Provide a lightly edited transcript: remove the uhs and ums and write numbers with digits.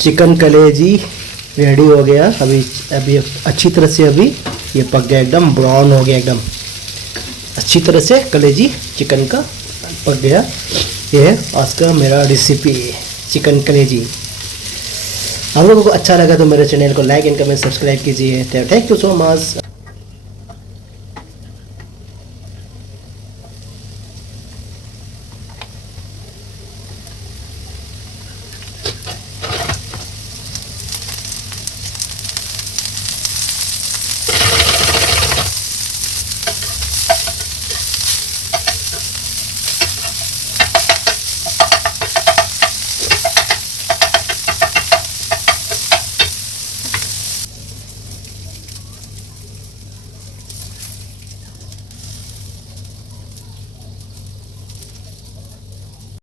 Chicken कलेजी ready हो गया। अभी अभी अच्छी तरह से अभी ये पक गया, एकदम ब्राउन हो गया, एकदम अच्छी तरह से कलेजी चिकन का पक गया। ये है आज का मेरा रेसिपी चिकन कलेजी। आप लोगों को अच्छा लगा तो मेरे चैनल को लाइक एंड कमेंट सब्सक्राइब कीजिए। Thank you so much.